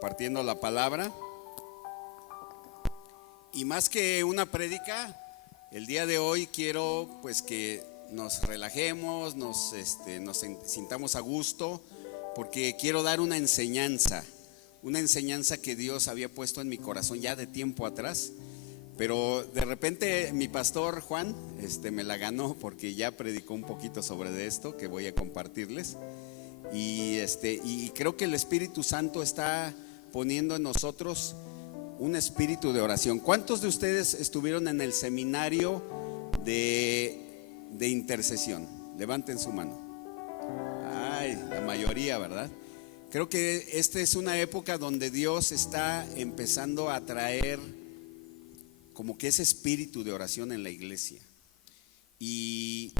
compartiendo la palabra. Y más que una prédica, el día de hoy quiero pues que nos relajemos, nos sintamos a gusto, porque quiero dar una enseñanza que Dios había puesto en mi corazón ya de tiempo atrás. Pero de repente mi pastor Juan me la ganó, porque ya predicó un poquito sobre de esto que voy a compartirles. Y creo que el Espíritu Santo está poniendo en nosotros un espíritu de oración. ¿Cuántos de ustedes estuvieron en el seminario de intercesión? Levanten su mano. Ay, la mayoría, ¿verdad? Creo que esta es una época donde Dios está empezando a traer como que ese espíritu de oración en la iglesia. Y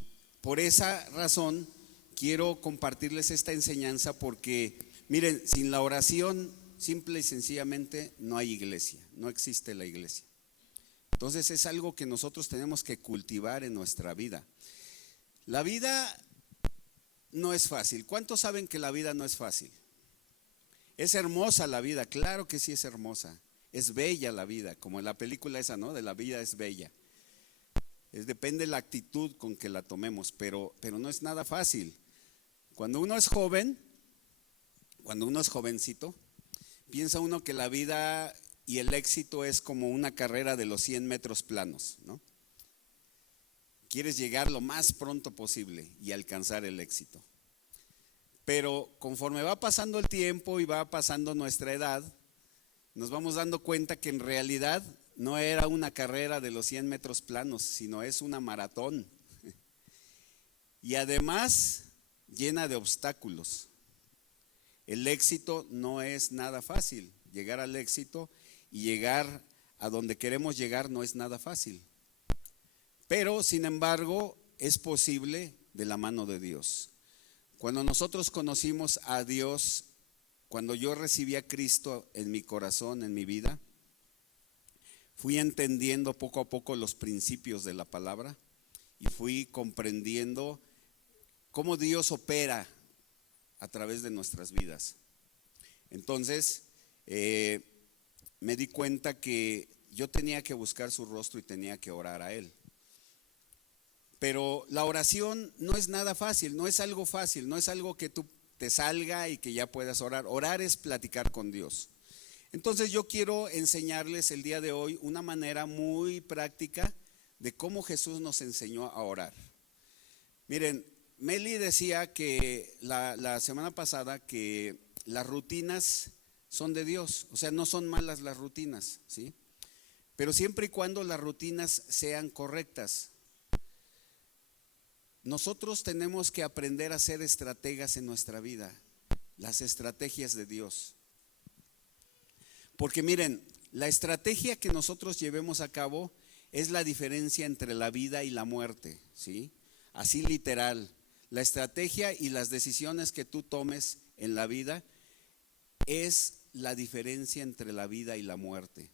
por esa razón quiero compartirles esta enseñanza, porque miren, sin la oración simple y sencillamente no hay iglesia, no existe la iglesia. Entonces es algo que nosotros tenemos que cultivar en nuestra vida. La vida no es fácil. ¿Cuántos saben que la vida no es fácil? Es hermosa la vida, claro que sí es hermosa. Es bella la vida, como en la película esa, ¿no? De La vida es bella. Depende de la actitud con que la tomemos, pero no es nada fácil. Cuando uno es joven, cuando uno es jovencito, piensa uno que la vida y el éxito es como una carrera de los 100 metros planos, ¿no? Quieres llegar lo más pronto posible y alcanzar el éxito. Pero conforme va pasando el tiempo y va pasando nuestra edad, nos vamos dando cuenta que en realidad no era una carrera de los 100 metros planos, sino es una maratón. Y además llena de obstáculos. El éxito no es nada fácil. Llegar al éxito y llegar a donde queremos llegar no es nada fácil. Pero sin embargo es posible de la mano de Dios. Cuando nosotros conocimos a Dios, cuando yo recibí a Cristo en mi corazón, en mi vida, fui entendiendo poco a poco los principios de la palabra y fui comprendiendo cómo Dios opera a través de nuestras vidas. Entonces me di cuenta que yo tenía que buscar su rostro y tenía que orar a Él. Pero la oración no es nada fácil, no es algo fácil, no es algo que tú te salga y que ya puedas orar. Orar es platicar con Dios. Entonces yo quiero enseñarles el día de hoy una manera muy práctica de cómo Jesús nos enseñó a orar. Miren, Meli decía que la semana pasada que las rutinas son de Dios, o sea, no son malas las rutinas, ¿sí? Pero siempre y cuando las rutinas sean correctas. Nosotros tenemos que aprender a ser estrategas en nuestra vida, las estrategias de Dios. Porque miren, la estrategia que nosotros llevemos a cabo es la diferencia entre la vida y la muerte, ¿sí? Así literal. La estrategia y las decisiones que tú tomes en la vida es la diferencia entre la vida y la muerte.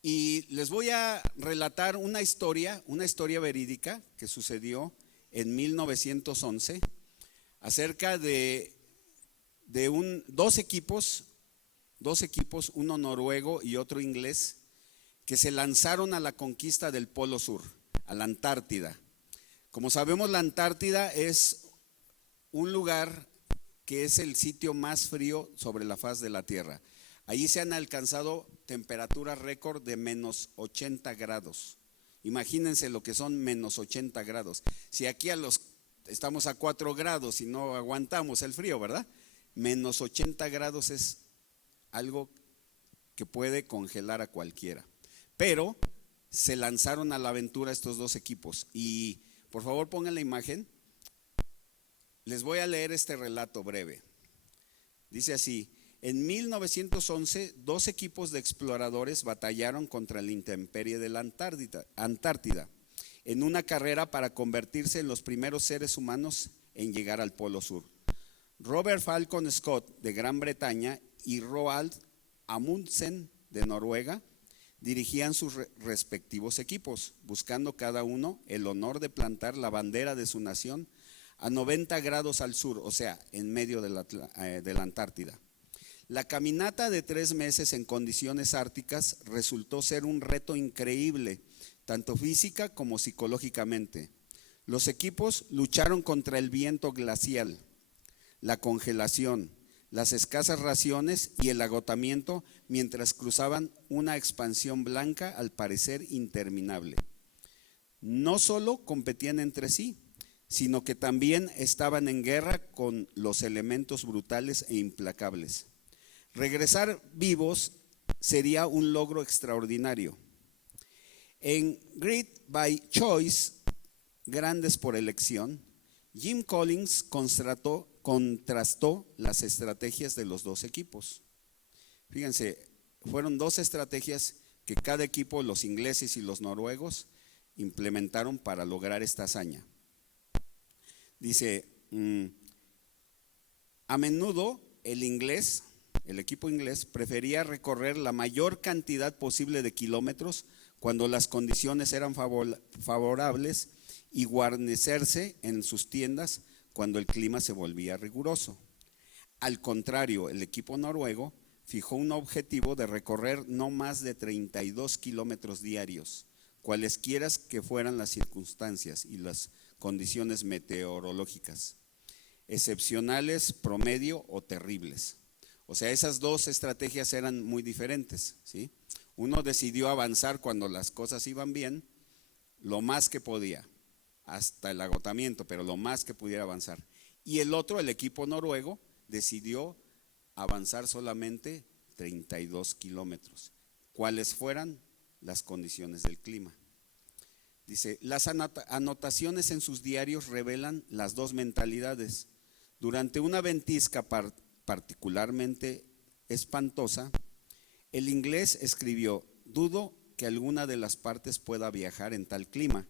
Y les voy a relatar una historia verídica que sucedió en 1911 acerca de dos equipos, uno noruego y otro inglés, que se lanzaron a la conquista del Polo Sur, a la Antártida. Como sabemos, la Antártida es un lugar que es el sitio más frío sobre la faz de la Tierra. Allí se han alcanzado temperaturas récord de menos 80 grados. Imagínense lo que son menos 80 grados. Si aquí estamos a 4 grados y no aguantamos el frío, ¿verdad? Menos 80 grados es algo que puede congelar a cualquiera. Pero se lanzaron a la aventura estos dos equipos. Y por favor pongan la imagen. Les voy a leer este relato breve. Dice así: en 1911, dos equipos de exploradores batallaron contra la intemperie de la Antártida en una carrera para convertirse en los primeros seres humanos en llegar al Polo Sur. Robert Falcon Scott de Gran Bretaña y Roald Amundsen de Noruega dirigían sus respectivos equipos, buscando cada uno el honor de plantar la bandera de su nación a 90 grados al sur, o sea, en medio de la Antártida. La caminata de 3 meses en condiciones árticas resultó ser un reto increíble, tanto física como psicológicamente. Los equipos lucharon contra el viento glacial, la congelación, las escasas raciones y el agotamiento mientras cruzaban una expansión blanca al parecer interminable. No solo competían entre sí, sino que también estaban en guerra con los elementos brutales e implacables. Regresar vivos sería un logro extraordinario. En Great by Choice, Grandes por elección, Jim Collins contrastó las estrategias de los dos equipos. Fíjense, fueron dos estrategias que cada equipo, los ingleses y los noruegos, implementaron para lograr esta hazaña. Dice, a menudo el equipo inglés prefería recorrer la mayor cantidad posible de kilómetros cuando las condiciones eran favorables y guarnecerse en sus tiendas cuando el clima se volvía riguroso. Al contrario, el equipo noruego fijó un objetivo de recorrer no más de 32 kilómetros diarios, cualesquiera que fueran las circunstancias y las condiciones meteorológicas, excepcionales, promedio o terribles. O sea, esas dos estrategias eran muy diferentes, ¿sí? Uno decidió avanzar cuando las cosas iban bien, lo más que podía, hasta el agotamiento, pero lo más que pudiera avanzar. Y el otro, el equipo noruego, decidió avanzar solamente 32 kilómetros, cuales fueran las condiciones del clima. Dice, las anotaciones en sus diarios revelan las dos mentalidades. Durante una ventisca particularmente espantosa, el inglés escribió: dudo que alguna de las partes pueda viajar en tal clima.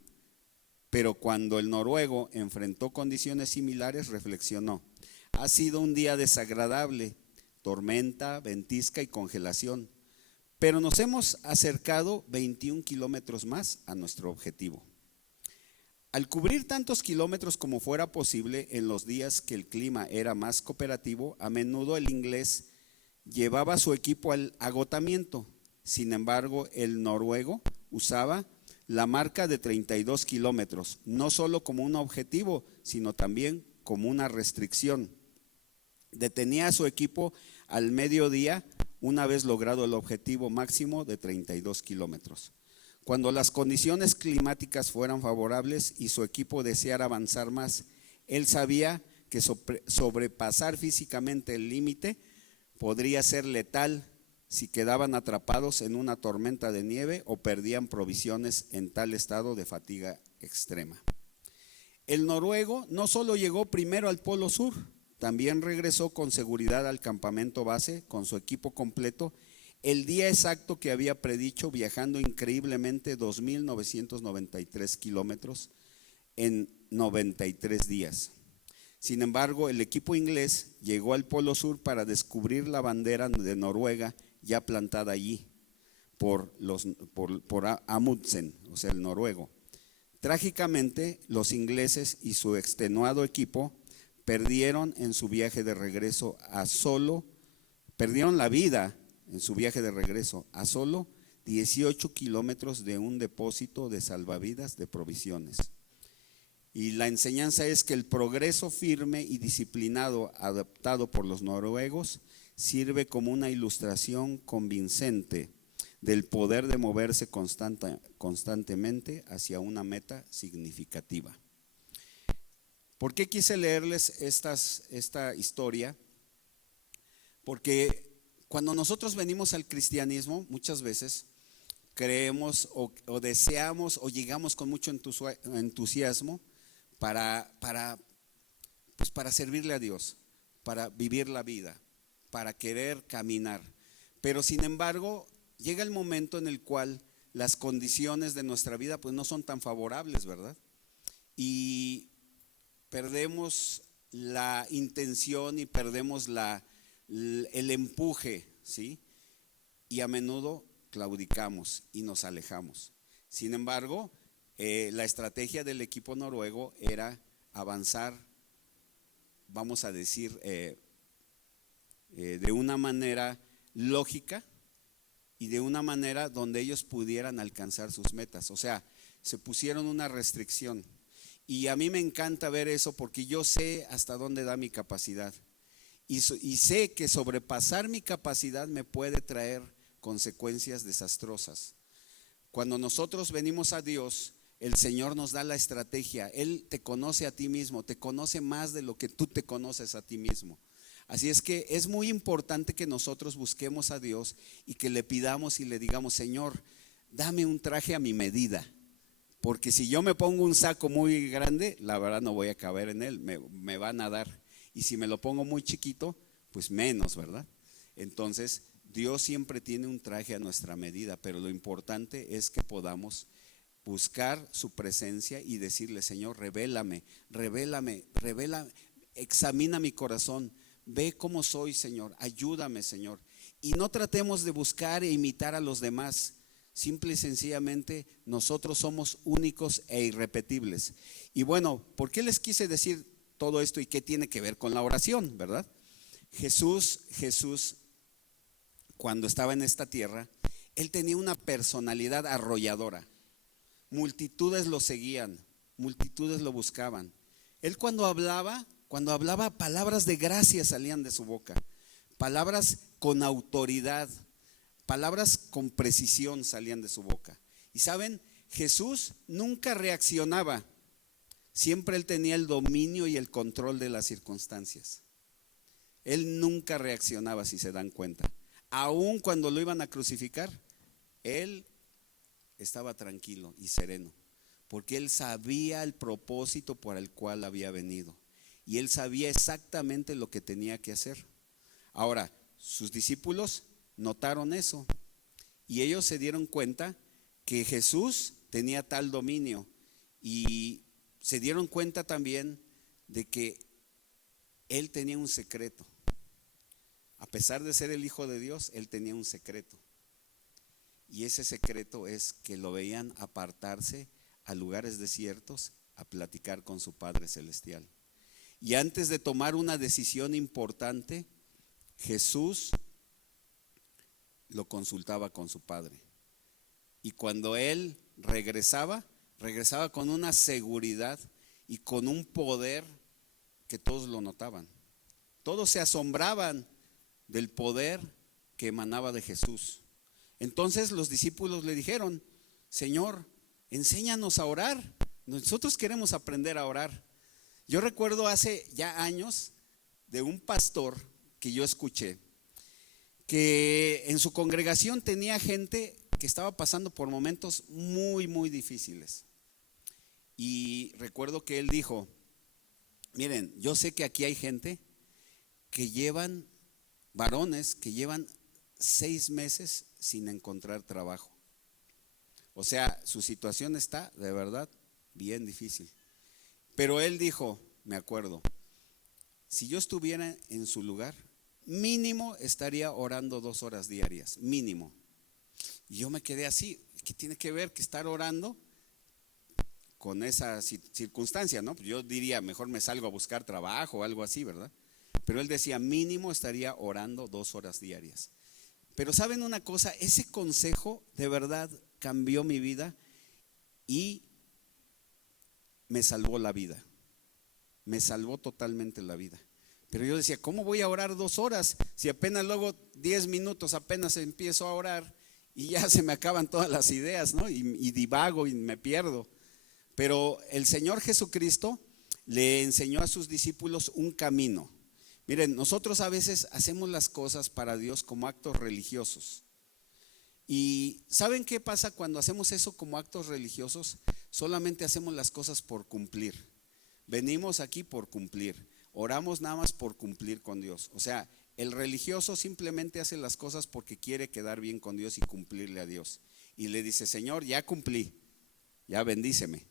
Pero cuando el noruego enfrentó condiciones similares, reflexionó: ha sido un día desagradable, tormenta, ventisca y congelación, pero nos hemos acercado 21 kilómetros más a nuestro objetivo. Al cubrir tantos kilómetros como fuera posible en los días que el clima era más cooperativo, a menudo el inglés llevaba a su equipo al agotamiento. Sin embargo, el noruego usaba la marca de 32 kilómetros, no solo como un objetivo, sino también como una restricción. Detenía a su equipo al mediodía una vez logrado el objetivo máximo de 32 kilómetros. Cuando las condiciones climáticas fueran favorables y su equipo deseara avanzar más, él sabía que sobrepasar físicamente el límite podría ser letal si quedaban atrapados en una tormenta de nieve o perdían provisiones en tal estado de fatiga extrema. El noruego no solo llegó primero al Polo Sur, también regresó con seguridad al campamento base con su equipo completo el día exacto que había predicho, viajando increíblemente 2.993 kilómetros en 93 días. Sin embargo, el equipo inglés llegó al Polo Sur para descubrir la bandera de Noruega ya plantada allí por Amundsen, o sea, el noruego. Trágicamente, los ingleses y su extenuado equipo perdieron la vida en su viaje de regreso a solo 18 kilómetros de un depósito de salvavidas de provisiones. Y la enseñanza es que el progreso firme y disciplinado adoptado por los noruegos sirve como una ilustración convincente del poder de moverse constantemente hacia una meta significativa. ¿Por qué quise leerles esta historia? Porque cuando nosotros venimos al cristianismo, muchas veces creemos o deseamos o llegamos con mucho entusiasmo para servirle a Dios, para vivir la vida, para querer caminar. Pero sin embargo, llega el momento en el cual las condiciones de nuestra vida pues no son tan favorables, ¿verdad? Y perdemos la intención y perdemos el empuje, ¿sí? Y a menudo claudicamos y nos alejamos. Sin embargo, la estrategia del equipo noruego era avanzar, vamos a decir, de una manera lógica y de una manera donde ellos pudieran alcanzar sus metas. O sea, se pusieron una restricción. Y a mí me encanta ver eso porque yo sé hasta dónde da mi capacidad. Y sé que sobrepasar mi capacidad me puede traer consecuencias desastrosas. Cuando nosotros venimos a Dios, el Señor nos da la estrategia. Él te conoce a ti mismo, te conoce más de lo que tú te conoces a ti mismo. Así es que es muy importante que nosotros busquemos a Dios y que le pidamos y le digamos: Señor, dame un traje a mi medida. Porque si yo me pongo un saco muy grande, la verdad no voy a caber en él, me van a dar. Y si me lo pongo muy chiquito, pues menos, ¿verdad? Entonces, Dios siempre tiene un traje a nuestra medida, pero lo importante es que podamos buscar su presencia y decirle: Señor, revélame, examina mi corazón, ve cómo soy, Señor, ayúdame, Señor. Y no tratemos de buscar e imitar a los demás. Simple y sencillamente nosotros somos únicos e irrepetibles. Y bueno, ¿por qué les quise decir todo esto y qué tiene que ver con la oración, verdad? Jesús, cuando estaba en esta tierra, él tenía una personalidad arrolladora. Multitudes lo seguían, multitudes lo buscaban. Él cuando hablaba, palabras de gracia salían de su boca, palabras con autoridad, palabras con precisión salían de su boca. Y saben, Jesús nunca reaccionaba, siempre él tenía el dominio y el control de las circunstancias. Él nunca reaccionaba, si se dan cuenta. Aun cuando lo iban a crucificar, él estaba tranquilo y sereno, porque él sabía el propósito por el cual había venido y él sabía exactamente lo que tenía que hacer. Ahora, sus discípulos notaron eso y ellos se dieron cuenta que Jesús tenía tal dominio y se dieron cuenta también de que él tenía un secreto. A pesar de ser el Hijo de Dios, él tenía un secreto. Y ese secreto es que lo veían apartarse a lugares desiertos a platicar con su Padre Celestial. Y antes de tomar una decisión importante, Jesús lo consultaba con su Padre. Y cuando él regresaba con una seguridad y con un poder que todos lo notaban. Todos se asombraban del poder que emanaba de Jesús. Entonces los discípulos le dijeron: Señor, enséñanos a orar. Nosotros queremos aprender a orar. Yo recuerdo hace ya años de un pastor que yo escuché, que en su congregación tenía gente que estaba pasando por momentos muy, muy difíciles. Y recuerdo que él dijo: miren, yo sé que aquí hay gente que varones que llevan 6 meses sin encontrar trabajo. O sea, su situación está de verdad bien difícil. Pero él dijo, me acuerdo, si yo estuviera en su lugar, mínimo estaría orando 2 horas diarias, mínimo. Y yo me quedé así: ¿qué tiene que ver que estar orando con esa circunstancia, no? Yo diría, mejor me salgo a buscar trabajo o algo así, ¿verdad? Pero él decía, mínimo estaría orando 2 horas diarias. Pero ¿saben una cosa? Ese consejo de verdad cambió mi vida y me salvó la vida. Me salvó totalmente la vida. Pero yo decía, ¿cómo voy a orar 2 horas? Si apenas luego 10 minutos apenas empiezo a orar y ya se me acaban todas las ideas, ¿no? Y divago y me pierdo. Pero el Señor Jesucristo le enseñó a sus discípulos un camino. Miren, nosotros a veces hacemos las cosas para Dios como actos religiosos. ¿Y saben qué pasa cuando hacemos eso como actos religiosos? Solamente hacemos las cosas por cumplir. Venimos aquí por cumplir. Oramos nada más por cumplir con Dios. O sea, el religioso simplemente hace las cosas porque quiere quedar bien con Dios y cumplirle a Dios. Y le dice, Señor, ya cumplí, ya bendíceme.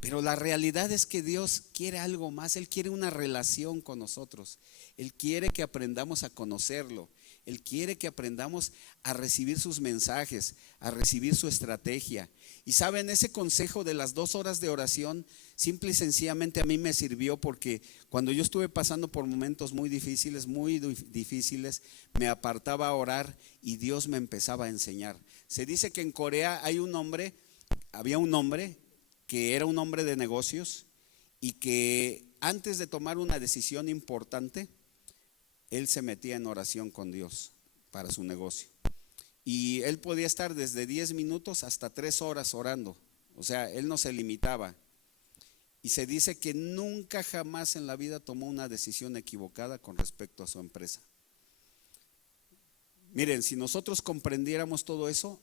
Pero la realidad es que Dios quiere algo más. Él quiere una relación con nosotros. Él quiere que aprendamos a conocerlo. Él quiere que aprendamos a recibir sus mensajes, a recibir su estrategia. Y saben, ese consejo de las 2 horas de oración, simple y sencillamente a mí me sirvió, porque cuando yo estuve pasando por momentos muy difíciles, me apartaba a orar y Dios me empezaba a enseñar. Se dice que en Corea había un hombre que era un hombre de negocios y que antes de tomar una decisión importante, él se metía en oración con Dios para su negocio. Y él podía estar desde 10 minutos hasta 3 horas orando. O sea, él no se limitaba. Y se dice que nunca jamás en la vida tomó una decisión equivocada con respecto a su empresa. Miren, si nosotros comprendiéramos todo esto,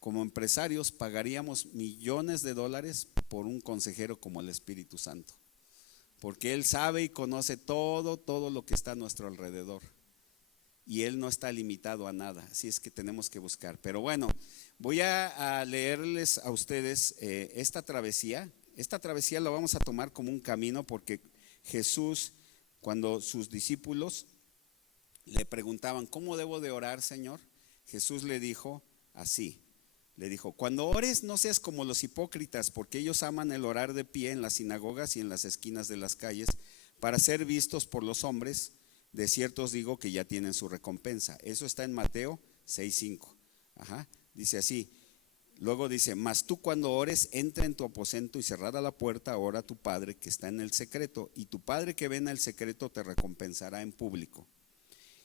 como empresarios pagaríamos millones de dólares por un consejero como el Espíritu Santo. Porque Él sabe y conoce todo lo que está a nuestro alrededor. Y Él no está limitado a nada, así es que tenemos que buscar. Pero bueno, voy a leerles a ustedes esta travesía. Esta travesía la vamos a tomar como un camino, porque Jesús, cuando sus discípulos le preguntaban: ¿cómo debo de orar, Señor? Jesús le dijo así. Le dijo: cuando ores, no seas como los hipócritas, porque ellos aman el orar de pie en las sinagogas y en las esquinas de las calles para ser vistos por los hombres. De cierto os digo que ya tienen su recompensa. Eso está en Mateo 6:5. Dice así. Luego dice: mas tú, cuando ores, entra en tu aposento y cerrada la puerta, ora a tu Padre que está en el secreto, y tu Padre que ve en el secreto te recompensará en público.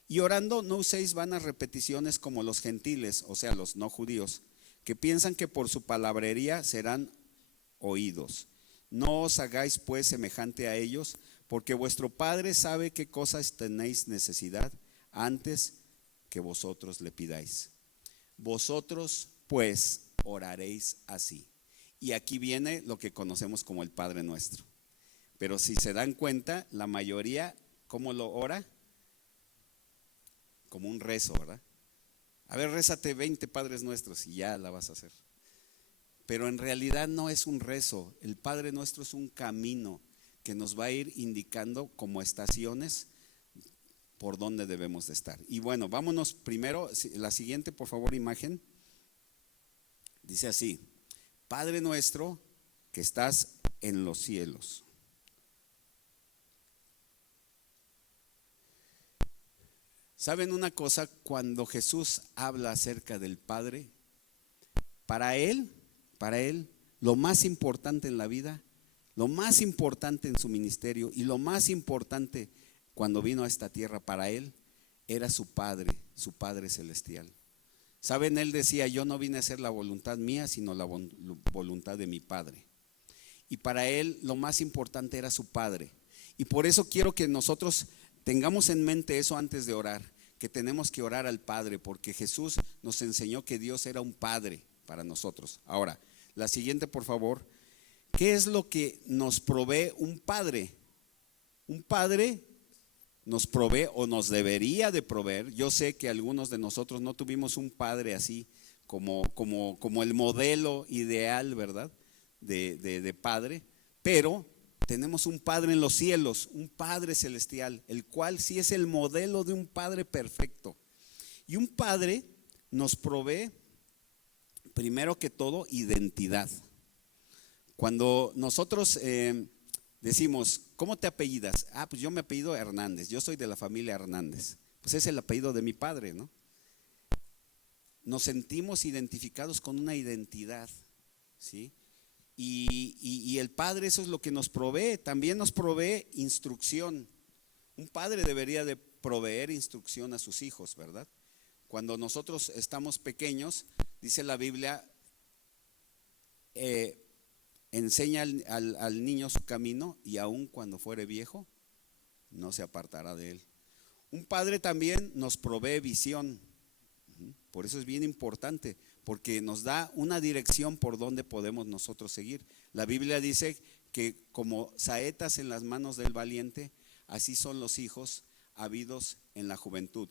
Y orando, no uséis vanas repeticiones como los gentiles, o sea, los no judíos, que piensan que por su palabrería serán oídos. No os hagáis pues semejante a ellos, porque vuestro Padre sabe qué cosas tenéis necesidad antes que vosotros le pidáis. Vosotros pues oraréis así. Y aquí viene lo que conocemos como el Padre Nuestro. Pero si se dan cuenta, la mayoría, ¿cómo lo ora? Como un rezo, ¿verdad? A ver, rézate 20 Padres Nuestros y ya la vas a hacer. Pero en realidad no es un rezo. El Padre Nuestro es un camino que nos va a ir indicando como estaciones por dónde debemos de estar. Y bueno, vámonos primero, la siguiente por favor imagen. Dice así: Padre nuestro que estás en los cielos. ¿Saben una cosa? Cuando Jesús habla acerca del Padre, para él, lo más importante en la vida, lo más importante en su ministerio y lo más importante cuando vino a esta tierra para él, era su Padre celestial. ¿Saben? Él decía: yo no vine a hacer la voluntad mía, sino la voluntad de mi Padre. Y para él lo más importante era su Padre. Y por eso quiero que nosotros tengamos en mente eso antes de orar, que tenemos que orar al Padre, porque Jesús nos enseñó que Dios era un Padre para nosotros. Ahora, la siguiente por favor. ¿Qué es lo que nos provee un padre? Un padre nos provee o nos debería de proveer. Yo sé que algunos de nosotros no tuvimos un padre así como el modelo ideal, ¿verdad? De padre, pero tenemos un Padre en los cielos, un Padre celestial, el cual sí es el modelo de un Padre perfecto. Y un Padre nos provee, primero que todo, identidad. Cuando nosotros decimos: ¿cómo te apellidas? Pues yo me apellido Hernández, yo soy de la familia Hernández. Pues es el apellido de mi padre, ¿no? Nos sentimos identificados con una identidad, ¿sí? Y el Padre, eso es lo que nos provee. También nos provee instrucción. Un padre debería de proveer instrucción a sus hijos, ¿verdad? Cuando nosotros estamos pequeños, dice la Biblia, enseña al niño su camino, y aun cuando fuere viejo, no se apartará de él. Un padre también nos provee visión. Por eso es bien importante, porque nos da una dirección por donde podemos nosotros seguir. La Biblia dice que como saetas en las manos del valiente, así son los hijos habidos en la juventud,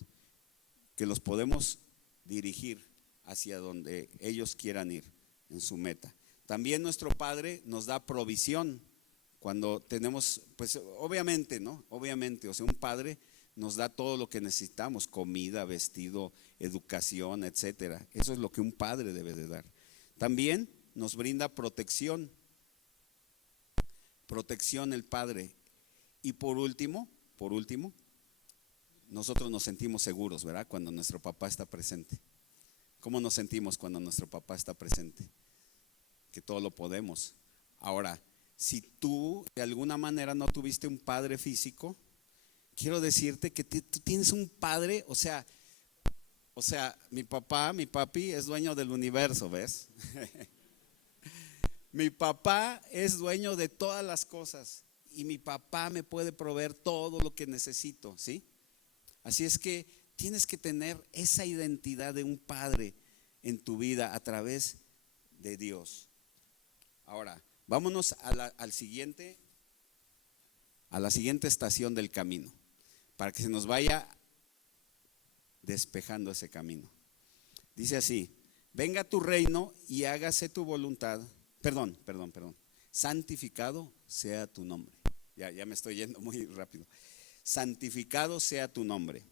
que los podemos dirigir hacia donde ellos quieran ir en su meta. También nuestro Padre nos da provisión cuando tenemos, pues obviamente, ¿no? Obviamente, o sea, un padre nos da todo lo que necesitamos: comida, vestido, educación, etcétera. Eso es lo que un padre debe de dar. También nos brinda protección el padre. Y por último, nosotros nos sentimos seguros, ¿verdad? Cuando nuestro papá está presente. ¿Cómo nos sentimos cuando nuestro papá está presente? Que todo lo podemos. Ahora, si tú de alguna manera no tuviste un padre físico, quiero decirte que tú tienes un padre, o sea, mi papi es dueño del universo, ¿ves? Mi papá es dueño de todas las cosas y mi papá me puede proveer todo lo que necesito, ¿sí? Así es que tienes que tener esa identidad de un padre en tu vida a través de Dios. Ahora, vámonos a la siguiente estación del camino, para que se nos vaya despejando ese camino. Dice así: venga tu reino y hágase tu voluntad. Perdón. Santificado sea tu nombre. Ya me estoy yendo muy rápido. Santificado sea tu nombre.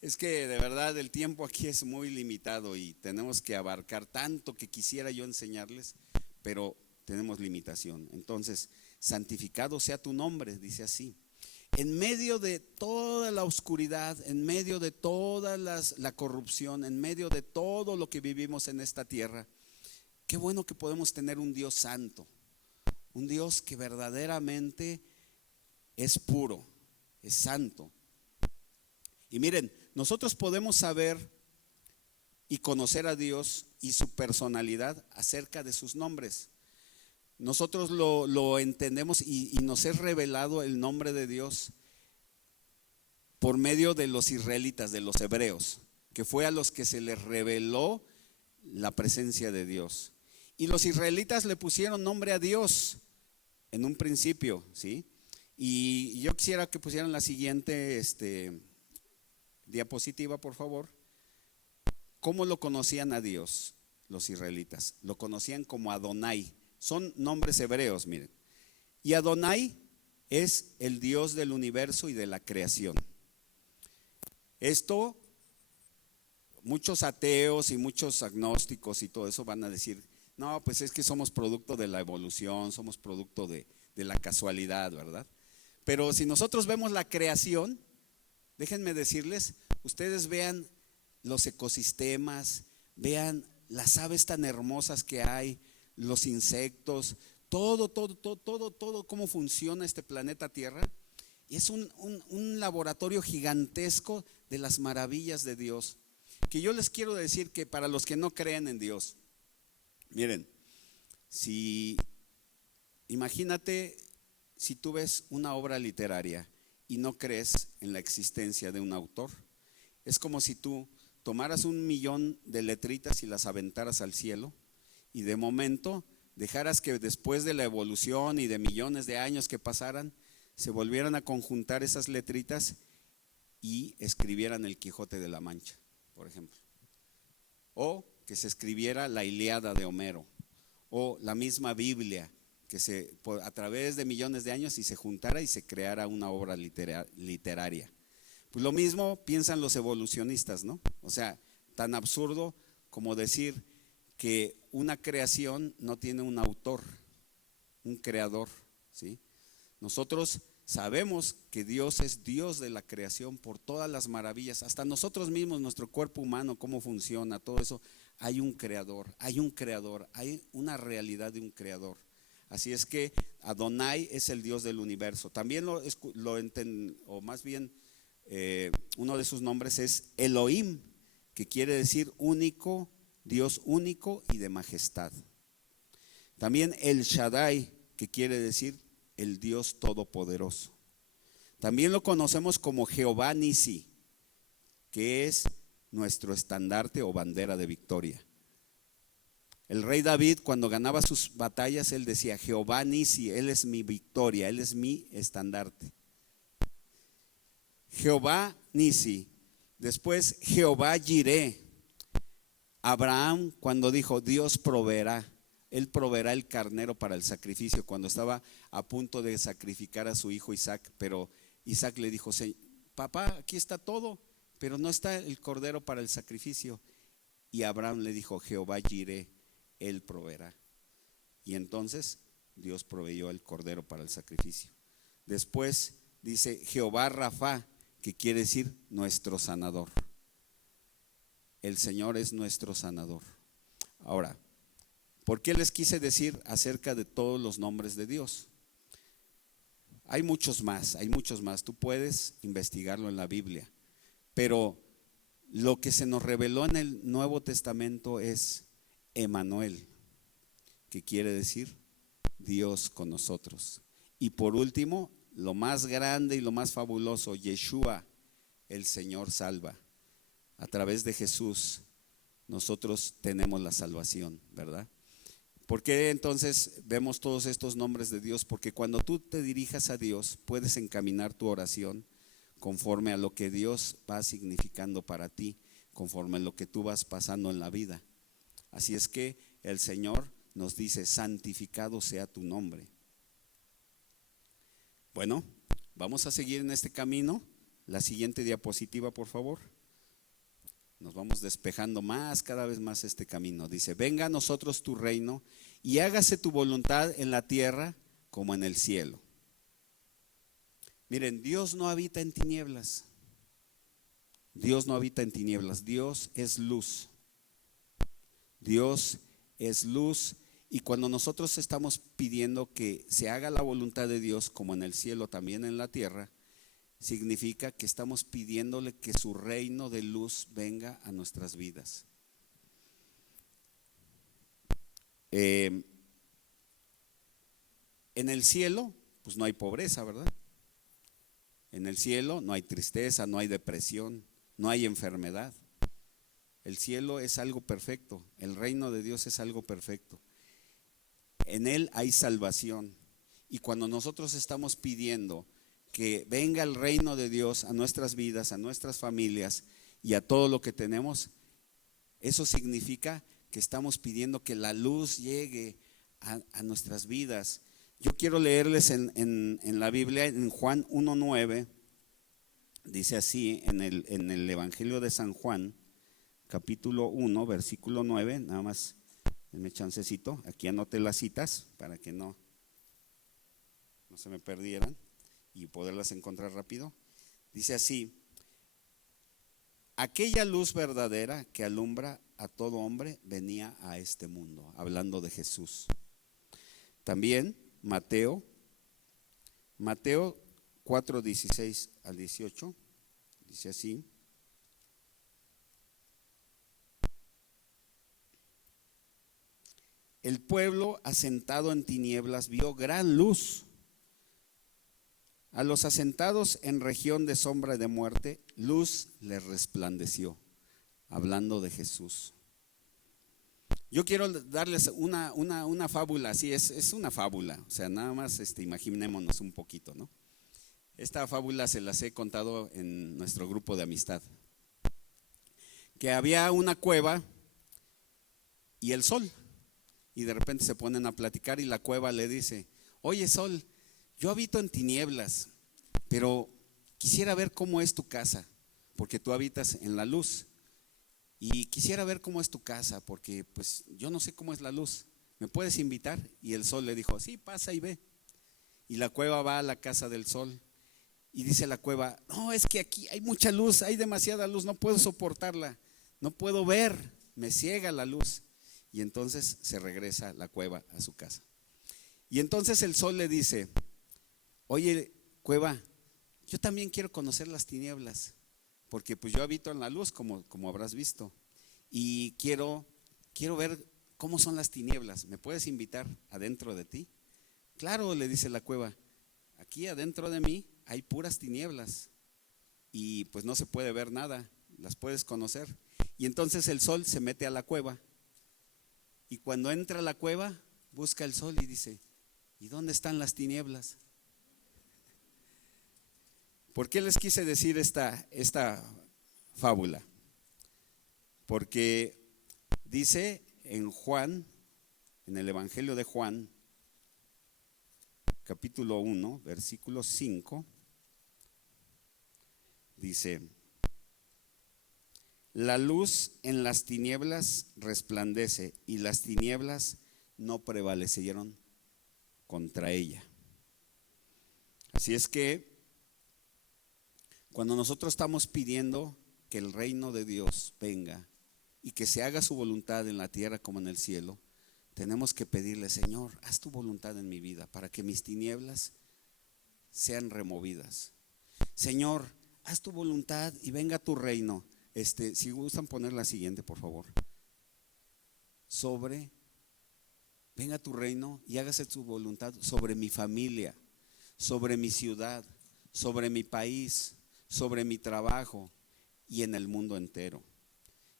Es que de verdad el tiempo aquí es muy limitado y tenemos que abarcar tanto que quisiera yo enseñarles, pero tenemos limitación. Entonces, santificado sea tu nombre, dice así. En medio de toda la oscuridad, en medio de toda la corrupción, en medio de todo lo que vivimos en esta tierra, qué bueno que podemos tener un Dios santo, un Dios que verdaderamente es puro, es santo. Y miren, nosotros podemos saber y conocer a Dios y su personalidad acerca de sus nombres. Nosotros lo entendemos y nos es revelado el nombre de Dios por medio de los israelitas, de los hebreos, que fue a los que se les reveló la presencia de Dios. Y los israelitas le pusieron nombre a Dios en un principio, ¿sí? Y yo quisiera que pusieran la siguiente diapositiva, por favor. ¿Cómo lo conocían a Dios los israelitas? Lo conocían como Adonai. Son nombres hebreos, miren. Y Adonai es el Dios del universo y de la creación. Esto, muchos ateos y muchos agnósticos y todo eso van a decir: no, pues es que somos producto de la evolución, somos producto de la casualidad, ¿verdad? Pero si nosotros vemos la creación, déjenme decirles, ustedes vean los ecosistemas, vean las aves tan hermosas que hay, los insectos, todo cómo funciona este planeta Tierra. Y es un laboratorio gigantesco de las maravillas de Dios. Que yo les quiero decir que para los que no creen en Dios, miren, imagínate si tú ves una obra literaria y no crees en la existencia de un autor. Es como si tú tomaras 1,000,000 de letritas y las aventaras al cielo y de momento dejaras que después de la evolución y de millones de años que pasaran, se volvieran a conjuntar esas letritas y escribieran el Quijote de la Mancha, por ejemplo. O que se escribiera la Ilíada de Homero, o la misma Biblia, que a través de millones de años y se juntara y se creara una obra literaria. Pues lo mismo piensan los evolucionistas, ¿no? O sea, tan absurdo como decir que una creación no tiene un autor, un creador, ¿sí? Nosotros sabemos que Dios es Dios de la creación por todas las maravillas, hasta nosotros mismos, nuestro cuerpo humano, cómo funciona, todo eso. Hay un creador, hay una realidad de un creador. Así es que Adonai es el Dios del universo. También uno de sus nombres es Elohim, que quiere decir único, Dios único y de majestad. También El Shaddai, que quiere decir el Dios todopoderoso. También lo conocemos como Jehová Nisi, que es nuestro estandarte o bandera de victoria. El rey David, cuando ganaba sus batallas, él decía: Jehová Nisi, él es mi victoria, él es mi estandarte. Jehová Nisi. Después Jehová Jireh. Abraham, cuando dijo: Dios proveerá, él proveerá el carnero para el sacrificio, cuando estaba a punto de sacrificar a su hijo Isaac, pero Isaac le dijo: papá, aquí está todo, pero no está el cordero para el sacrificio. Y Abraham le dijo, Jehová Jireh, él proveerá. Y entonces Dios proveyó el cordero para el sacrificio. Después dice Jehová Rafa, que quiere decir nuestro sanador. El Señor es nuestro sanador. Ahora, ¿por qué les quise decir acerca de todos los nombres de Dios? Hay muchos más. Tú puedes investigarlo en la Biblia. Pero lo que se nos reveló en el Nuevo Testamento es Emmanuel, que quiere decir Dios con nosotros. Y por último, lo más grande y lo más fabuloso, Yeshua, el Señor salva. A través de Jesús nosotros tenemos la salvación, ¿verdad? ¿Por qué entonces vemos todos estos nombres de Dios? Porque cuando tú te dirijas a Dios, puedes encaminar tu oración conforme a lo que Dios va significando para ti, conforme a lo que tú vas pasando en la vida. Así es que el Señor nos dice, santificado sea tu nombre. Bueno, vamos a seguir en este camino. La siguiente diapositiva, por favor. Nos vamos despejando cada vez más este camino. Dice, venga a nosotros tu reino y hágase tu voluntad en la tierra como en el cielo. Miren, Dios no habita en tinieblas. Dios no habita en tinieblas. Dios es luz. Dios es luz. Y cuando nosotros estamos pidiendo que se haga la voluntad de Dios como en el cielo, también en la tierra, significa que estamos pidiéndole que su reino de luz venga a nuestras vidas. En el cielo, pues no hay pobreza, ¿verdad? En el cielo no hay tristeza, no hay depresión, no hay enfermedad. El cielo es algo perfecto, el reino de Dios es algo perfecto. En él hay salvación. Y cuando nosotros estamos pidiendo que venga el reino de Dios a nuestras vidas, a nuestras familias y a todo lo que tenemos, eso significa que estamos pidiendo que la luz llegue a nuestras vidas. Yo quiero leerles en la Biblia, en Juan 1:9, dice así, en el Evangelio de San Juan, capítulo 1, versículo 9, nada más, denme chancecito, aquí anoté las citas para que no se me perdieran y poderlas encontrar rápido. Dice así: aquella luz verdadera que alumbra a todo hombre venía a este mundo, hablando de Jesús. También Mateo 4:16 al 18, dice así: el pueblo asentado en tinieblas vio gran luz. A los asentados en región de sombra y de muerte, luz les resplandeció, hablando de Jesús. Yo quiero darles una fábula, sí, es una fábula, o sea, nada más imaginémonos un poquito, ¿no? Esta fábula se las he contado en nuestro grupo de amistad. Que había una cueva y el sol, y de repente se ponen a platicar y la cueva le dice: oye, sol, yo habito en tinieblas, pero quisiera ver cómo es tu casa, porque tú habitas en la luz. Y quisiera ver cómo es tu casa, porque pues yo no sé cómo es la luz. ¿Me puedes invitar? Y el sol le dijo: sí, pasa y ve. Y la cueva va a la casa del sol. Y dice la cueva: no, es que aquí hay mucha luz, hay demasiada luz, no puedo soportarla, no puedo ver, me ciega la luz. Y entonces se regresa la cueva a su casa. Y entonces el sol le dice: oye, cueva, yo también quiero conocer las tinieblas, porque pues yo habito en la luz, como habrás visto, y quiero ver cómo son las tinieblas. ¿Me puedes invitar adentro de ti? Claro, le dice la cueva, aquí adentro de mí hay puras tinieblas y pues no se puede ver nada, las puedes conocer. Y entonces el sol se mete a la cueva, y cuando entra a la cueva busca el sol y dice: ¿y dónde están las tinieblas? ¿Por qué les quise decir esta fábula? Porque dice en Juan, en el Evangelio de Juan, capítulo 1, versículo 5, Dice: la luz en las tinieblas resplandece y las tinieblas no prevalecieron contra ella. Así es que cuando nosotros estamos pidiendo que el reino de Dios venga y que se haga su voluntad en la tierra como en el cielo, tenemos que pedirle: Señor, haz tu voluntad en mi vida para que mis tinieblas sean removidas. Señor, haz tu voluntad y venga tu reino. Si gustan poner la siguiente, por favor. Venga tu reino y hágase tu voluntad sobre mi familia, sobre mi ciudad, sobre mi país, sobre mi trabajo y en el mundo entero.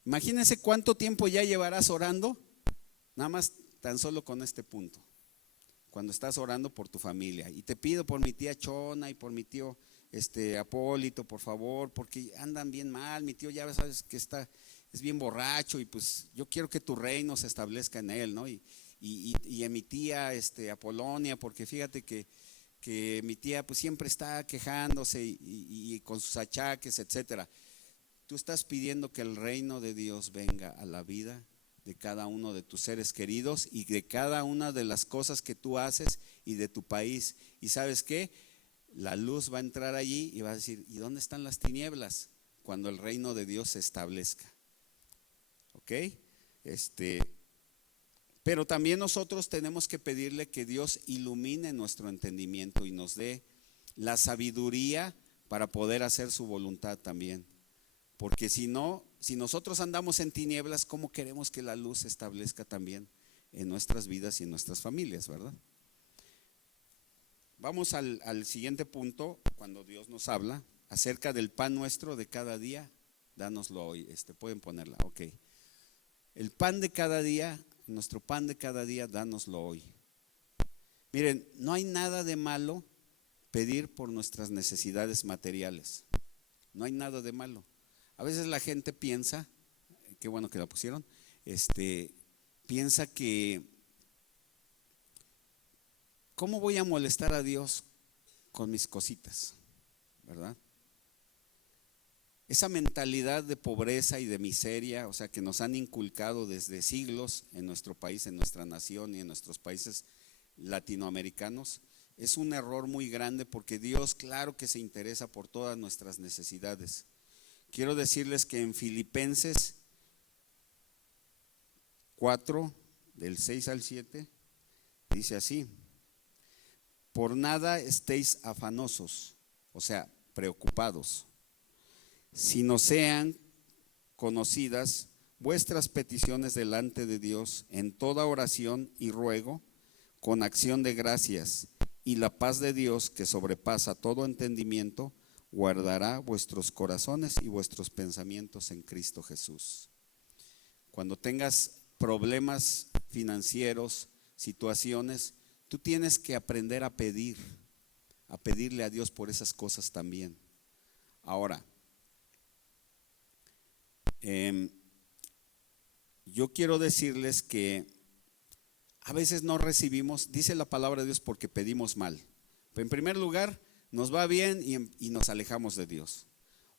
Imagínense cuánto tiempo ya llevarás orando, nada más tan solo con este punto. Cuando estás orando por tu familia, y te pido por mi tía Chona y por mi tío Apólito, por favor, porque andan bien mal. Mi tío ya sabes que es bien borracho y pues yo quiero que tu reino se establezca en él, ¿no? Y en mi tía Apolonia, porque fíjate que mi tía pues siempre está quejándose y con sus achaques, etcétera. Tú estás pidiendo que el reino de Dios venga a la vida de cada uno de tus seres queridos y de cada una de las cosas que tú haces y de tu país. ¿Y sabes qué? La luz va a entrar allí y va a decir: ¿y dónde están las tinieblas? Cuando el reino de Dios se establezca. ¿Ok? Pero también nosotros tenemos que pedirle que Dios ilumine nuestro entendimiento y nos dé la sabiduría para poder hacer su voluntad también. Porque si nosotros andamos en tinieblas, ¿cómo queremos que la luz se establezca también en nuestras vidas y en nuestras familias, verdad? Vamos al siguiente punto, cuando Dios nos habla acerca del pan nuestro de cada día, dánoslo hoy. Pueden ponerla, ok. El pan de cada día, nuestro pan de cada día, dánoslo hoy. Miren, no hay nada de malo pedir por nuestras necesidades materiales. No hay nada de malo. A veces la gente piensa, qué bueno que la pusieron, piensa que ¿cómo voy a molestar a Dios con mis cositas? ¿Verdad? Esa mentalidad de pobreza y de miseria, o sea, que nos han inculcado desde siglos en nuestro país, en nuestra nación y en nuestros países latinoamericanos, es un error muy grande, porque Dios, claro que se interesa por todas nuestras necesidades. Quiero decirles que en Filipenses 4, del 6 al 7, dice así: por nada estéis afanosos, o sea, preocupados, sino sean conocidas vuestras peticiones delante de Dios en toda oración y ruego, con acción de gracias, y la paz de Dios, que sobrepasa todo entendimiento, guardará vuestros corazones y vuestros pensamientos en Cristo Jesús. Cuando tengas problemas financieros, situaciones, tú tienes que aprender a pedirle a Dios por esas cosas también. Ahora, yo quiero decirles que a veces no recibimos, dice la palabra de Dios, porque pedimos mal. Pero en primer lugar, nos va bien y nos alejamos de Dios.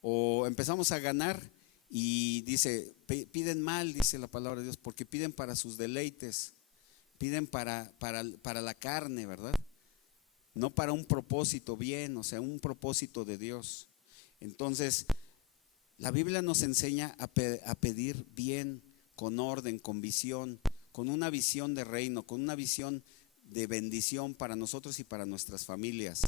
O empezamos a ganar y dice, piden mal, dice la palabra de Dios, porque piden para sus deleites, piden para la carne, ¿verdad? No para un propósito bien, o sea, un propósito de Dios. Entonces, la Biblia nos enseña a pedir bien, con orden, con visión, con una visión de reino, con una visión de bendición para nosotros y para nuestras familias.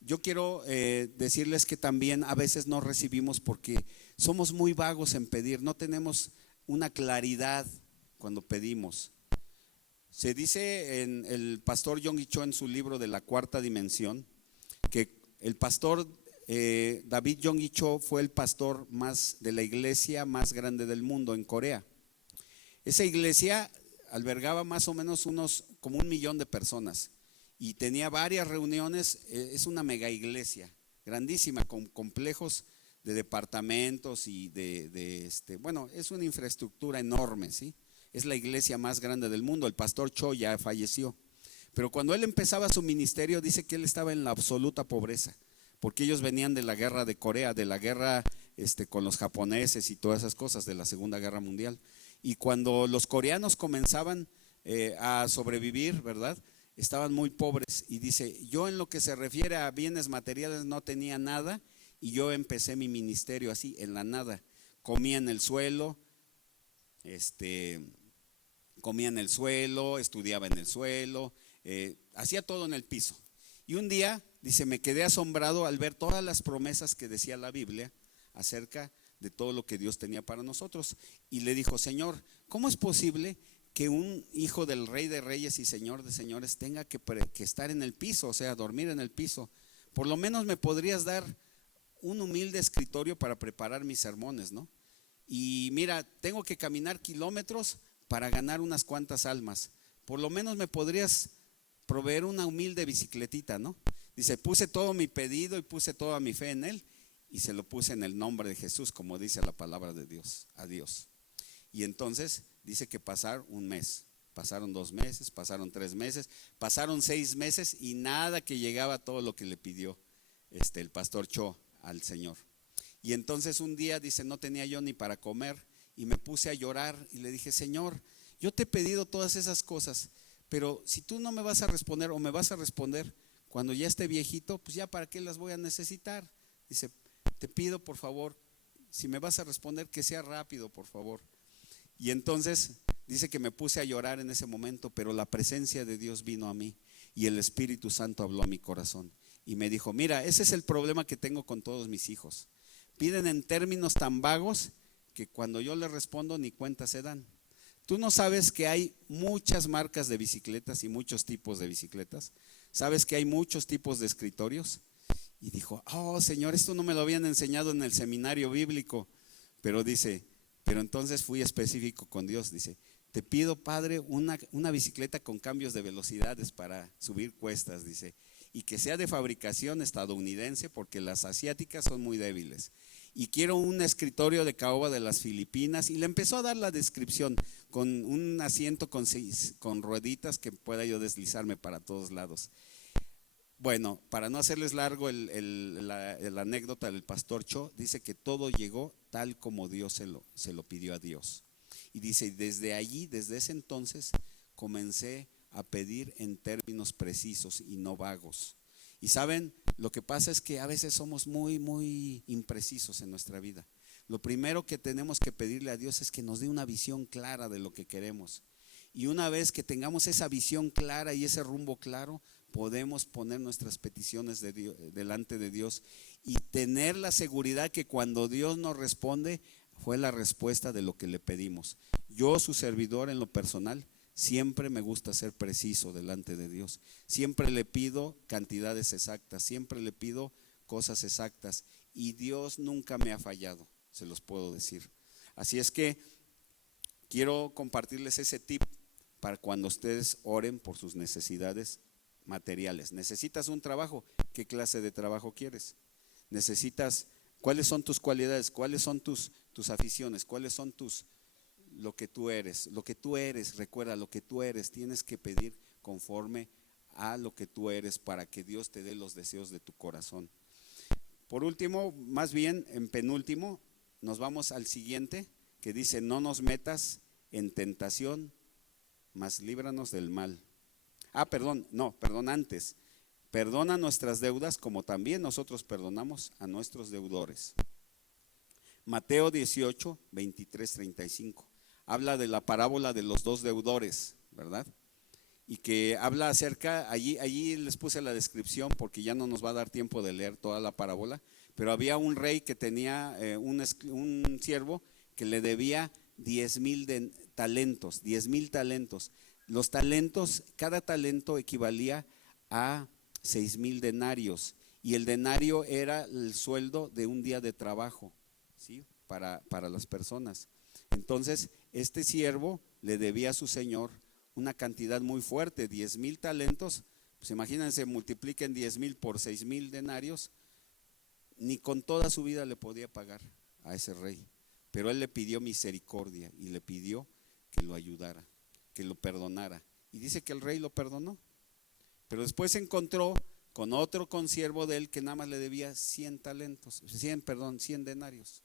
Yo quiero decirles que también a veces no recibimos porque somos muy vagos en pedir, no tenemos una claridad cuando pedimos. Se dice en el pastor Yonggi Cho, en su libro de La Cuarta Dimensión, que el pastor David Yonggi Cho fue el pastor de la iglesia más grande del mundo en Corea. Esa iglesia albergaba más o menos como 1 millón de personas y tenía varias reuniones. Es una mega iglesia grandísima, con complejos de departamentos y bueno, es una infraestructura enorme, ¿sí? Es la iglesia más grande del mundo. El pastor Cho ya falleció, pero cuando él empezaba su ministerio, dice que él estaba en la absoluta pobreza, porque ellos venían de la guerra de Corea, de la guerra con los japoneses y todas esas cosas de la Segunda Guerra Mundial. Y cuando los coreanos comenzaban a sobrevivir, ¿verdad? Estaban muy pobres y dice, yo en lo que se refiere a bienes materiales no tenía nada y yo empecé mi ministerio así, en la nada. Comía en el suelo, estudiaba en el suelo, hacía todo en el piso. Y un día, dice, me quedé asombrado al ver todas las promesas que decía la Biblia acerca de todo lo que Dios tenía para nosotros. Y le dijo, Señor, ¿cómo es posible que un hijo del Rey de Reyes y Señor de Señores tenga que estar en el piso, o sea, dormir en el piso? Por lo menos me podrías dar un humilde escritorio para preparar mis sermones, ¿no? Y mira, tengo que caminar kilómetros para ganar unas cuantas almas. Por lo menos me podrías proveer una humilde bicicletita, ¿no? Dice, puse todo mi pedido y puse toda mi fe en Él y se lo puse en el nombre de Jesús, como dice la palabra de Dios, a Dios. Y entonces dice que pasar un mes, pasaron 2 meses, pasaron 3 meses, pasaron 6 meses y nada que llegaba a todo lo que le pidió el pastor Cho al Señor. Y entonces un día dice, no tenía yo ni para comer y me puse a llorar y le dije, Señor, yo te he pedido todas esas cosas, pero si tú no me vas a responder o me vas a responder cuando ya esté viejito, pues ya para qué las voy a necesitar. Dice, te pido por favor, si me vas a responder que sea rápido, por favor. Y entonces dice que me puse a llorar en ese momento, pero la presencia de Dios vino a mí y el Espíritu Santo habló a mi corazón y me dijo, mira, ese es el problema que tengo con todos mis hijos. Piden en términos tan vagos que cuando yo les respondo ni cuenta se dan. Tú no sabes que hay muchas marcas de bicicletas y muchos tipos de bicicletas. Sabes que hay muchos tipos de escritorios. Y dijo, oh Señor, esto no me lo habían enseñado en el seminario bíblico. Pero dice, pero entonces fui específico con Dios. Dice, te pido, Padre, una bicicleta con cambios de velocidades para subir cuestas, dice, y que sea de fabricación estadounidense porque las asiáticas son muy débiles. Y quiero un escritorio de caoba de las Filipinas. Y le empezó a dar la descripción con un asiento con rueditas que pueda yo deslizarme para todos lados. Bueno, para no hacerles largo la anécdota del pastor Cho, dice que todo llegó tal como Dios se lo pidió a Dios. Y dice, desde allí, desde ese entonces, comencé a pedir en términos precisos y no vagos. Y saben, lo que pasa es que a veces somos muy, muy imprecisos en nuestra vida. Lo primero que tenemos que pedirle a Dios es que nos dé una visión clara de lo que queremos. Y una vez que tengamos esa visión clara y ese rumbo claro, podemos poner nuestras peticiones delante de Dios y tener la seguridad que cuando Dios nos responde, fue la respuesta de lo que le pedimos. Yo, su servidor, en lo personal, siempre me gusta ser preciso delante de Dios. Siempre le pido cantidades exactas, siempre le pido cosas exactas y Dios nunca me ha fallado, se los puedo decir. Así es que quiero compartirles ese tip para cuando ustedes oren por sus necesidades materiales. ¿Necesitas un trabajo? ¿Qué clase de trabajo quieres? ¿Cuáles son tus cualidades? ¿Cuáles son tus aficiones? ¿Cuáles son lo que tú eres? Lo que tú eres, recuerda, lo que tú eres, tienes que pedir conforme a lo que tú eres para que Dios te dé los deseos de tu corazón. Por último, más bien en penúltimo, nos vamos al siguiente que dice, no nos metas en tentación, mas líbranos del mal. Antes, perdona nuestras deudas como también nosotros perdonamos a nuestros deudores. Mateo 18, 23, 35. Habla de la parábola de los 2 deudores, ¿verdad? Y que habla acerca, allí les puse la descripción porque ya no nos va a dar tiempo de leer toda la parábola, pero había un rey que tenía un siervo que le debía 10,000 talentos, 10,000 talentos. Los talentos, cada talento equivalía a 6,000 denarios y el denario era el sueldo de un día de trabajo, ¿sí? Para las personas. Entonces, este siervo le debía a su señor una cantidad muy fuerte, 10,000 talentos. Pues imagínense, multipliquen 10,000 por 6,000 denarios, ni con toda su vida le podía pagar a ese rey. Pero él le pidió misericordia y le pidió que lo ayudara, que lo perdonara. Y dice que el rey lo perdonó. Pero después se encontró con otro consiervo de él que nada más le debía 100 denarios.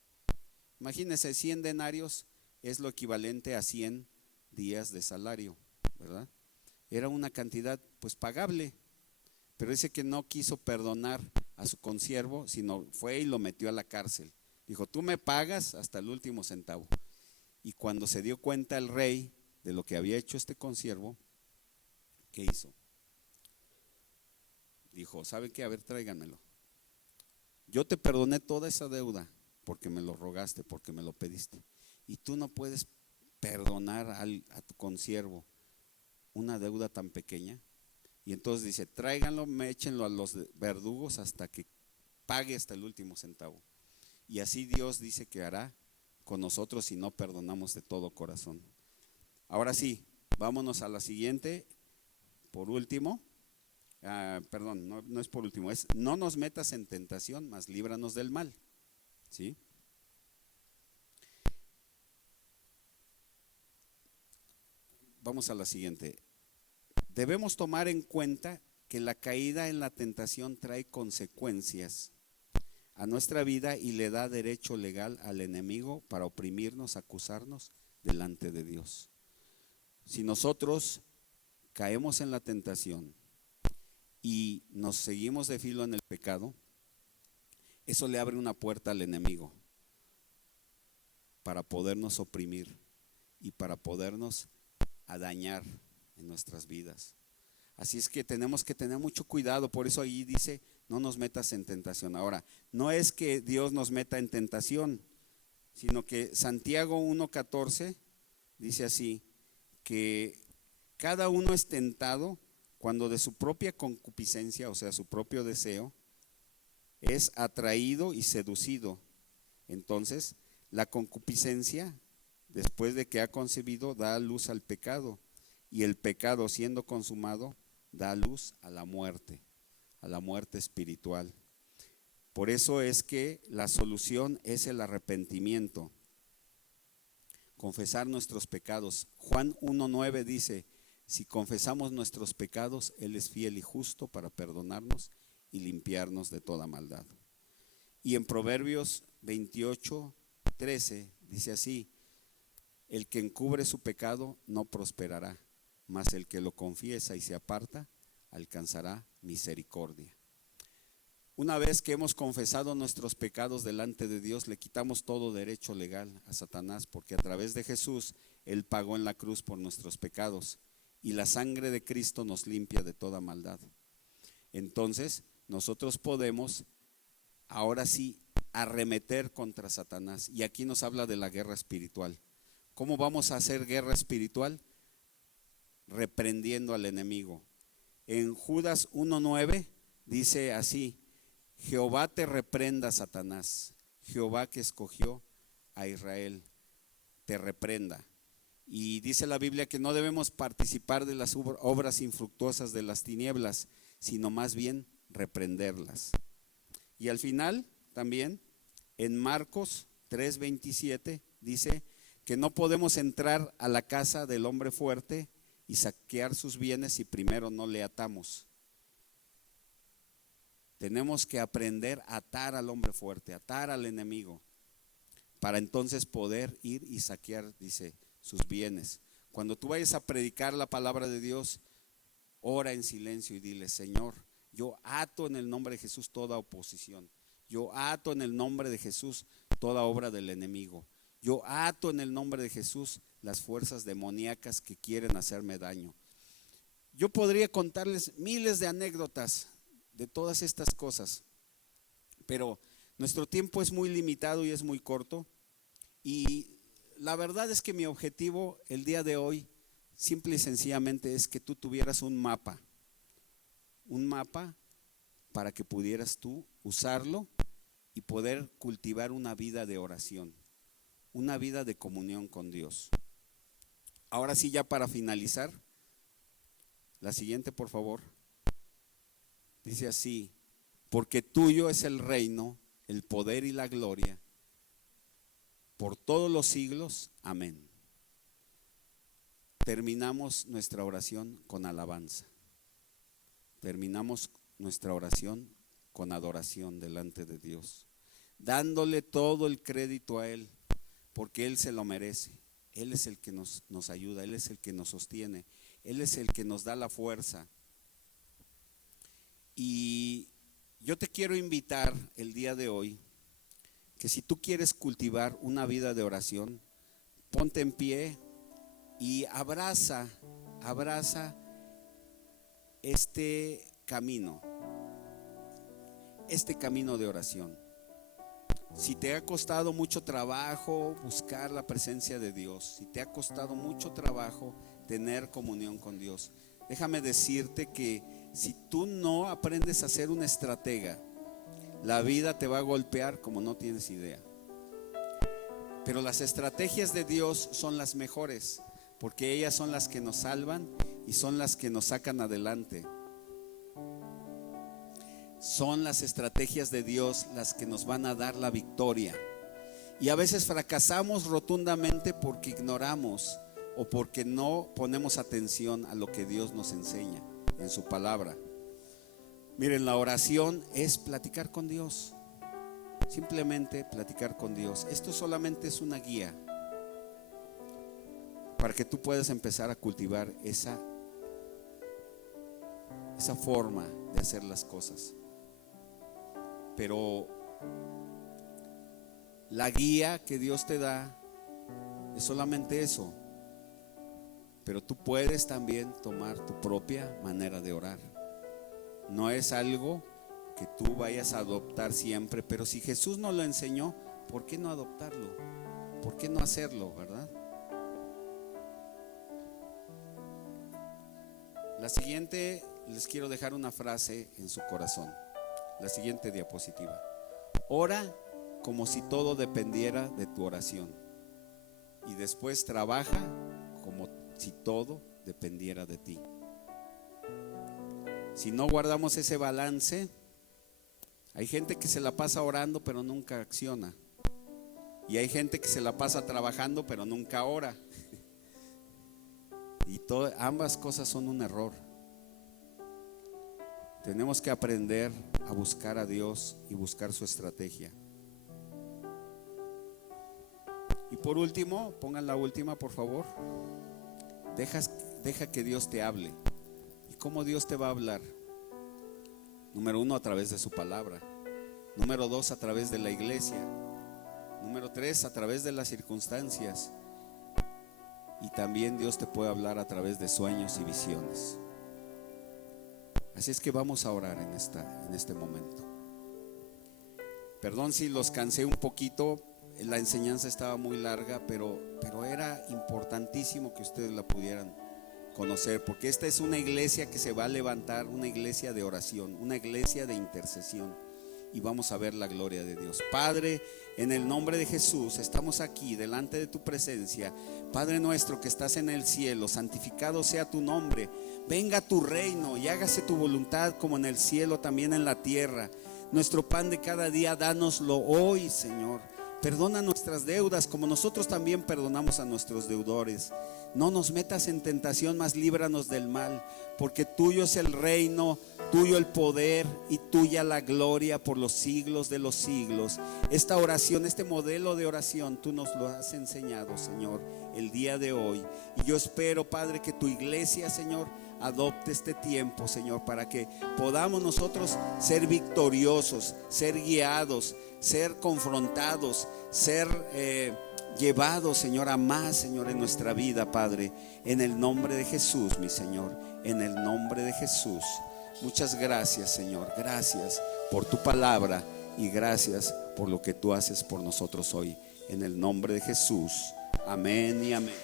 Imagínense, 100 denarios es lo equivalente a 100 días de salario, ¿verdad? Era una cantidad pues pagable, pero dice que no quiso perdonar a su consiervo, sino fue y lo metió a la cárcel. Dijo, tú me pagas hasta el último centavo. Y cuando se dio cuenta el rey de lo que había hecho este consiervo, ¿qué hizo? Dijo, ¿sabe qué? A ver, tráiganmelo. Yo te perdoné toda esa deuda porque me lo rogaste, porque me lo pediste. Y tú no puedes perdonar a tu consiervo una deuda tan pequeña. Y entonces dice, tráiganlo, échenlo a los verdugos hasta que pague hasta el último centavo. Y así Dios dice que hará con nosotros si no perdonamos de todo corazón. Ahora sí, vámonos a la siguiente. Por último, perdón, no es por último, es no nos metas en tentación, mas líbranos del mal. ¿Sí? Vamos a la siguiente. Debemos tomar en cuenta que la caída en la tentación trae consecuencias a nuestra vida y le da derecho legal al enemigo para oprimirnos, acusarnos delante de Dios. Si nosotros caemos en la tentación y nos seguimos de filo en el pecado, eso le abre una puerta al enemigo para podernos oprimir y para podernos dañar en nuestras vidas. Así es que tenemos que tener mucho cuidado. Por eso ahí dice, no nos metas en tentación. Ahora, no es que Dios nos meta en tentación, sino que Santiago 1:14 dice así, que cada uno es tentado cuando de su propia concupiscencia, o sea, su propio deseo, es atraído y seducido. Entonces, la concupiscencia, después de que ha concebido, da luz al pecado, y el pecado, siendo consumado, da luz a la muerte espiritual. Por eso es que la solución es el arrepentimiento, confesar nuestros pecados. Juan 1:9 dice, si confesamos nuestros pecados, Él es fiel y justo para perdonarnos y limpiarnos de toda maldad. Y en Proverbios 28:13 dice así, el que encubre su pecado no prosperará, mas el que lo confiesa y se aparta alcanzará misericordia. Una vez que hemos confesado nuestros pecados delante de Dios, le quitamos todo derecho legal a Satanás, porque a través de Jesús Él pagó en la cruz por nuestros pecados y la sangre de Cristo nos limpia de toda maldad. Entonces nosotros podemos ahora sí arremeter contra Satanás, y aquí nos habla de la guerra espiritual. ¿Cómo vamos a hacer guerra espiritual? Reprendiendo al enemigo. En Judas 1:9 dice así, Jehová te reprenda, Satanás, Jehová que escogió a Israel, te reprenda. Y dice la Biblia que no debemos participar de las obras infructuosas de las tinieblas, sino más bien reprenderlas. Y al final también en Marcos 3:27 dice que no podemos entrar a la casa del hombre fuerte y saquear sus bienes si primero no le atamos. Tenemos que aprender a atar al hombre fuerte, atar al enemigo, para entonces poder ir y saquear, dice, sus bienes. Cuando tú vayas a predicar la palabra de Dios, ora en silencio y dile, Señor, yo ato en el nombre de Jesús toda oposición. Yo ato en el nombre de Jesús toda obra del enemigo. Yo ato en el nombre de Jesús las fuerzas demoníacas que quieren hacerme daño. Yo podría contarles miles de anécdotas de todas estas cosas, pero nuestro tiempo es muy limitado y es muy corto, y la verdad es que mi objetivo el día de hoy simple y sencillamente es que tú tuvieras un mapa para que pudieras tú usarlo y poder cultivar una vida de oración, una vida de comunión con Dios. Ahora sí, ya para finalizar, la siguiente por favor. Dice así, porque tuyo es el reino, el poder y la gloria, por todos los siglos. Amén. Terminamos nuestra oración con alabanza. Terminamos nuestra oración con adoración delante de Dios, dándole todo el crédito a Él, porque Él se lo merece. Él es el que nos ayuda, Él es el que nos sostiene, Él es el que nos da la fuerza. Y yo te quiero invitar el día de hoy, que si tú quieres cultivar una vida de oración, ponte en pie y abraza este camino de oración. Si te ha costado mucho trabajo buscar la presencia de Dios, si te ha costado mucho trabajo tener comunión con Dios, déjame decirte que si tú no aprendes a ser un estratega, la vida te va a golpear como no tienes idea. Pero las estrategias de Dios son las mejores, porque ellas son las que nos salvan y son las que nos sacan adelante. Son las estrategias de Dios las que nos van a dar la victoria. Y a veces fracasamos rotundamente porque ignoramos o porque no ponemos atención a lo que Dios nos enseña en su palabra. Miren, la oración es platicar con Dios. Simplemente platicar con Dios. Esto solamente es una guía para que tú puedas empezar a cultivar esa forma de hacer las cosas. Pero la guía que Dios te da es solamente eso. Pero tú puedes también tomar tu propia manera de orar. No es algo que tú vayas a adoptar siempre, pero si Jesús nos lo enseñó, ¿por qué no adoptarlo? ¿Por qué no hacerlo, verdad? La siguiente, les quiero dejar una frase en su corazón. La siguiente diapositiva. Ora como si todo dependiera de tu oración. Y después trabaja como si todo dependiera de ti. Si no guardamos ese balance, hay gente que se la pasa orando pero nunca acciona. Y hay gente que se la pasa trabajando pero nunca ora. Y ambas cosas son un error. Tenemos que aprender a buscar a Dios y buscar su estrategia. Y por último, pongan la última por favor. Deja que Dios te hable. ¿Y cómo Dios te va a hablar? Número 1, a través de su palabra. Número 2, a través de la iglesia. Número 3, a través de las circunstancias. Y también Dios te puede hablar a través de sueños y visiones. Así es que vamos a orar en este momento. Perdón si los cansé un poquito, la enseñanza estaba muy larga, pero era importantísimo que ustedes la pudieran conocer, porque esta es una iglesia que se va a levantar, una iglesia de oración, una iglesia de intercesión, y vamos a ver la gloria de Dios. Padre, en el nombre de Jesús, estamos aquí delante de tu presencia. Padre nuestro que estás en el cielo, santificado sea tu nombre. Venga tu reino y hágase tu voluntad como en el cielo, también en la tierra. Nuestro pan de cada día, dánoslo hoy, Señor. Perdona nuestras deudas como nosotros también perdonamos a nuestros deudores. No nos metas en tentación, mas líbranos del mal, porque tuyo es el reino, tuyo el poder y tuya la gloria por los siglos de los siglos. Esta oración, este modelo de oración, tú nos lo has enseñado, Señor, el día de hoy. Y yo espero, Padre, que tu iglesia, Señor, adopte este tiempo, Señor, para que podamos nosotros ser victoriosos, ser guiados, ser confrontados, ser llevados, Señor, a más, Señor, en nuestra vida, Padre, en el nombre de Jesús, mi Señor, en el nombre de Jesús. Muchas gracias, Señor, gracias por tu palabra y gracias por lo que tú haces por nosotros hoy, en el nombre de Jesús. Amén y amén.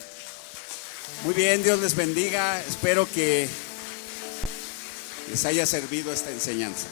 Muy bien, Dios les bendiga. Espero que les haya servido esta enseñanza.